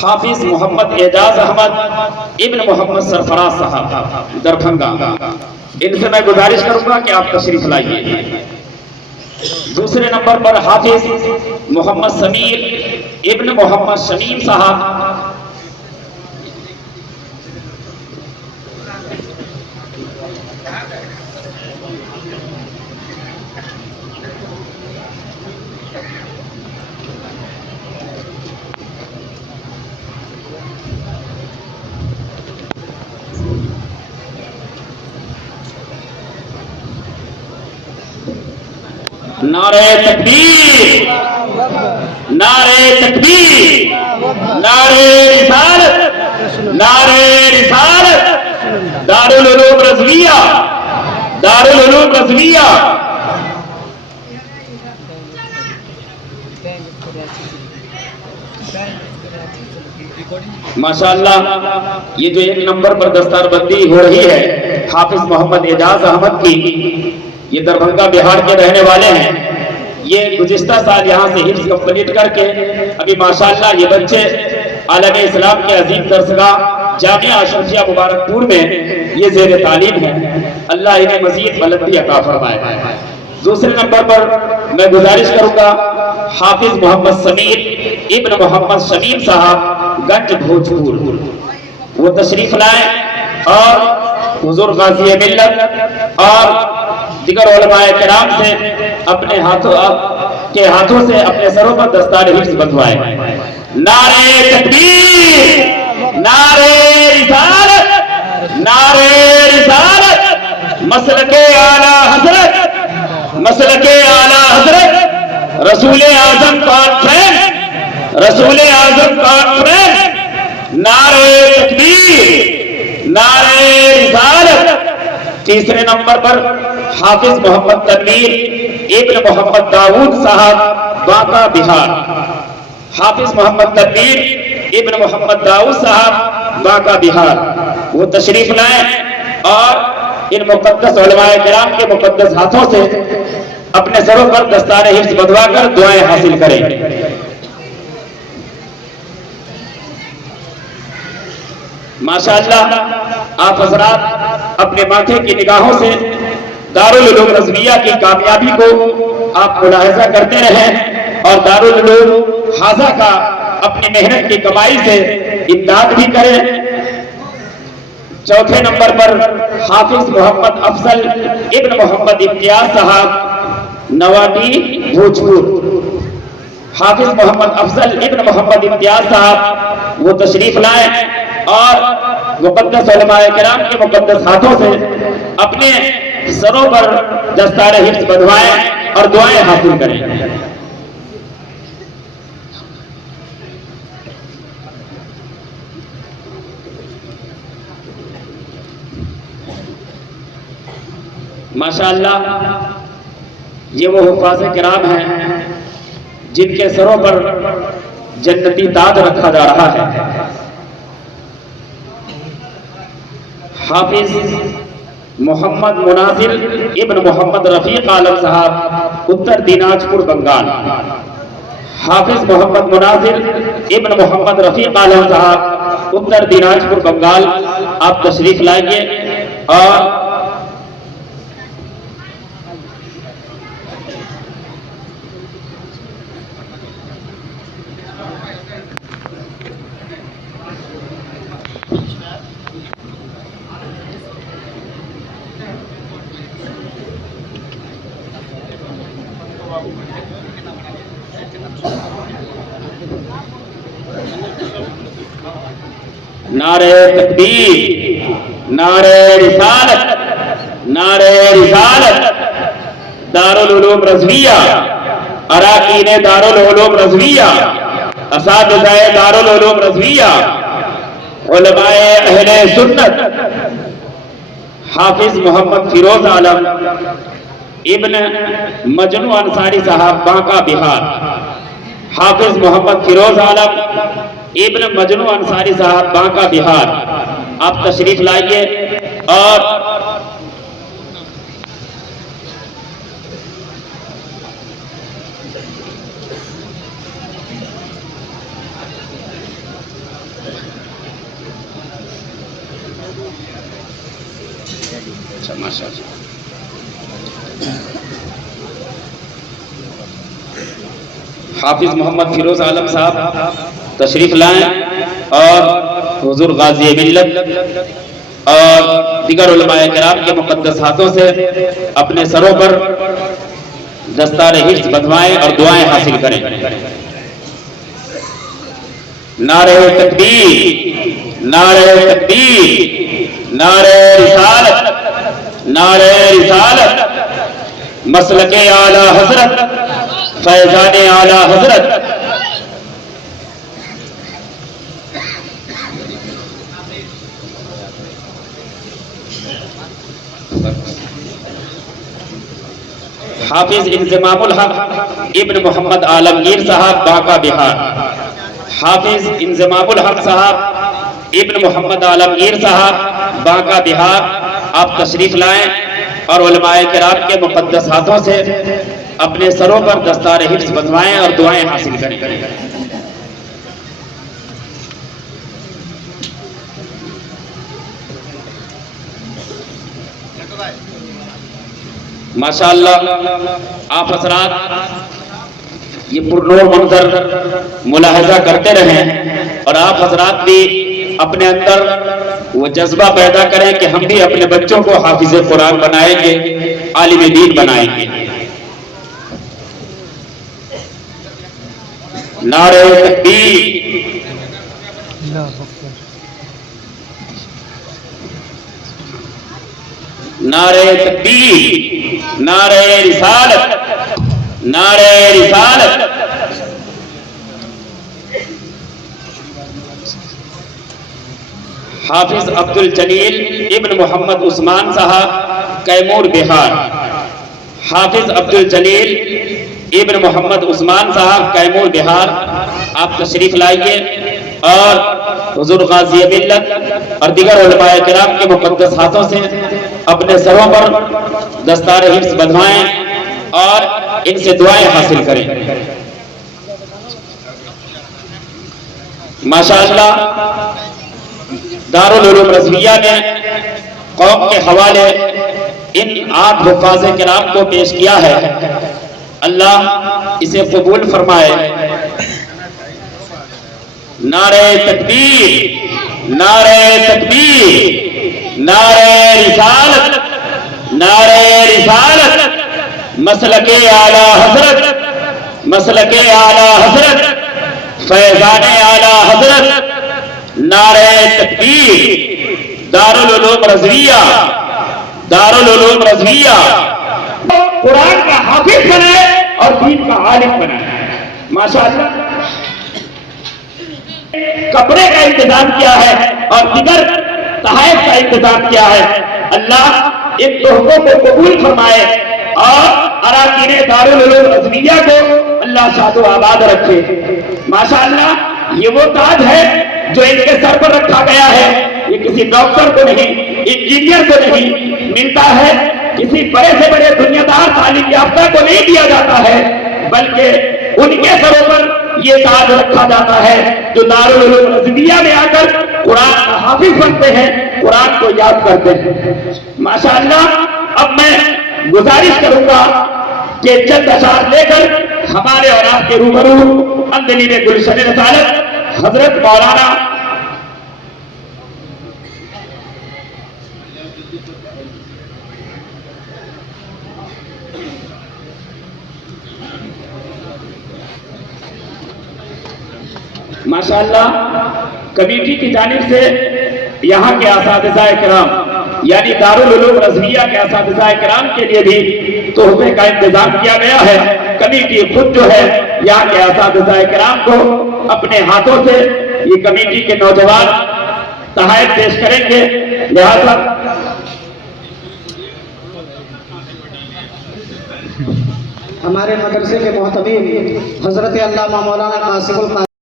حافظ محمد اعجاز احمد ابن محمد سرفراز صاحب دربھنگا، ان سے میں گزارش کروں گا کہ آپ تشریف لائیے۔ دوسرے نمبر پر حافظ محمد سمیر ابن محمد شمیم صاحب، نعرہ تکبیر، نعرہ تکبیر، نعرہ رسالت، نعرہ رسالت، دارالعلوم رضویہ، دارالعلوم رضویہ۔ ماشاءاللہ یہ جو ایک نمبر پر دستار بندی ہو رہی ہے حافظ محمد اعجاز احمد کی، یہ دربھنگا بہار کے رہنے والے ہیں۔ یہ گزشتہ سال یہاں سے حفظ کمپلیٹ کر کے ابھی ماشاءاللہ یہ بچے عالم اسلام کے عظیم درسگاہ جامعہ اشرفیہ مبارک پور میں یہ زیر تعلیم ہے۔ اللہ انہیں مزید بلندی عطا فرمائے۔ دوسرے نمبر پر میں گزارش کروں گا حافظ محمد سمیر ابن محمد شمیم صاحب گنج بھوجپور، وہ تشریف لائیں اور حضور غازی ملت اور دیگر علماء کرام سے اپنے ہاتھوں سے اپنے سروں پر دستار حفظ بندھوائیں۔ نعرہ تکبیر، نعرہ رسالت، نعرہ رسالت، مسلک اعلیٰ حضرت، مسلک اعلیٰ حضرت، رسول اعظم کانفرنس، رسول اعظم کانفرنس، نعرہ تکبیر، نعرہ رسالت۔ تیسرے نمبر پر حافظ محمد تنویر ابن محمد داؤد صاحب بانکا بہار، حافظ محمد تنویر ابن محمد داؤد صاحب بانکا بہار، وہ تشریف لائیں اور ان مقدس علماء کرام کے مقدس ہاتھوں سے اپنے سروں پر دستار حفظ بندھوا کر دعائیں حاصل کریں۔ ماشاءاللہ آپ حضرات اپنے ماتھے کی نگاہوں سے دارالعلوم رضویہ کی کامیابی کو آپ ملاحظہ کرتے رہیں اور دارالعلوم حاضہ کا اپنی محنت کی کمائی سے امداد بھی کریں۔ چوتھے نمبر پر حافظ محمد افضل ابن محمد امتیاز صاحب نواڈی بھوجپور، حافظ محمد افضل ابن محمد امتیاز صاحب وہ تشریف لائیں اور مقدس علماء کرام کے مقدس ہاتھوں سے اپنے سروں پر دستار حفظ بندھوائیں اور دعائیں حاصل کریں۔ ماشاءاللہ یہ وہ حفاظ کرام ہیں جن کے سروں پر جنتی تاج رکھا جا رہا ہے۔ حافظ محمد مناظر ابن محمد رفیق عالم صاحب اتر دیناجپور بنگال، حافظ محمد مناظر ابن محمد رفیق عالم صاحب اتر دیناجپور بنگال، آپ تشریف لائیے اور نعرہ تکبیر، نعرہ رسالت، نعرہ رسالت، دارالعلوم رضویہ، اراکین دارالعلوم رضویہ، اساتذہ دارالعلوم رضویہ، علماء اہل سنت، حافظ محمد فیروز عالم ابن مجنو انصاری صاحب بانکا بہار، حافظ محمد فیروز عالم ابن مجنو انصاری صاحب بانکا بہار، آپ تشریف لائیے اور ماشاءاللہ حافظ محمد فیروز عالم صاحب تشریف لائیں اور حضور غازی ملت اور دیگر علماء کرام کے مقدس ہاتھوں سے اپنے سروں پر دستار حفظ بدھوائیں اور دعائیں حاصل کریں. نعرہ تکبیر، نعرہ تکبیر، نعرہ رسالت، نعرہ رسالت، مسلک اعلی حضرت، فیضان اعلی حضرت. حافظ انضمام الحق ابن محمد عالمگیر صاحب بانکا بہار. حافظ انضمام الحق صاحب ابن محمد عالمگیر صاحب بانکا بہار، آپ تشریف لائیں اور علماء کرام کے مقدس ہاتھوں سے اپنے سروں پر دستار حفظ بدھوائیں اور دعائیں حاصل کریں. ماشاءاللہ آپ حضرات یہ پرنور منظر ملاحظہ کرتے رہیں اور آپ حضرات بھی اپنے اندر وہ جذبہ پیدا کریں کہ ہم بھی اپنے بچوں کو حافظ قرآن بنائیں گے، عالم دین بنائیں گے. نعرہ تکبیر، نعرہ تکبیر، نعرہ رسالت، نعرہ رسالت. حافظ عبد الجلیل ابن محمد عثمان صاحب کیمور بہار. حافظ عبد الجلیل ابن محمد عثمان صاحب کیمور بہار، آپ تشریف لائیے اور حضور غازی ملت اور دیگر علماء کرام کے مقدس ہاتھوں سے اپنے سروں پر دستار حفظ بدھوائیں اور ان سے دعائیں حاصل کریں. ماشاءاللہ دارالعلوم رضویہ نے قوم کے حوالے ان 8 حفاظ کرام کو پیش کیا ہے. اللہ اسے قبول فرمائے. نعرہ تکبیر، نعرہ تکبیر، نعرہ رسالت، نعرہ رسالت، مسلک اعلی حضرت، مسلک اعلی حضرت، فیضان اعلی حضرت. نعرہ تکبیر. دارالعلوم رضویہ، دارالعلوم رضویہ قرآن کا حافظ بنائے اور دین کا عالم بنائے. ماشاءاللہ کپڑے کا انتظام کیا ہے اور دیگر تحائف کا انتظام کیا ہے. اللہ ان تحفوں کو قبول فرمائے اور اراکین دارالعلوم رضویہ کو اللہ شاد و آباد رکھے. ماشاءاللہ یہ وہ تاج ہے جو ان کے سر پر رکھا گیا ہے. یہ کسی ڈاکٹر کو نہیں، انجینئر کو نہیں ملتا ہے، کسی بڑے سے بڑے دنیا دار تعلیم یافتہ کو نہیں دیا جاتا ہے، بلکہ ان کے سروں پر یہ تاج رکھا جاتا ہے جو دارالعلوم رضویہ میں آ کر قرآن کا حافظ بنتے ہیں، قرآن کو یاد کرتے ہیں. ماشاءاللہ اب میں گزارش کروں گا کہ چند اشعار لے کر ہمارے اور آپ کے روبرو اندنی میں گلشن رسالت حضرت مولانا ماشاءاللہ کمیٹی کی جانب سے یہاں کے اساتذہ کرام یعنی دارالعلوم رضویہ کے اساتذہ کرام کے لیے بھی تحفے کا انتظام کیا گیا ہے. کمیٹی خود جو ہے یہاں کے اساتذہ کرام کو اپنے ہاتھوں سے یہ کمیٹی کے نوجوان تحائف پیش کریں گے. لہذا ہمارے مدرسے کے محتمیم حضرت علامہ مولانا قاسم القادری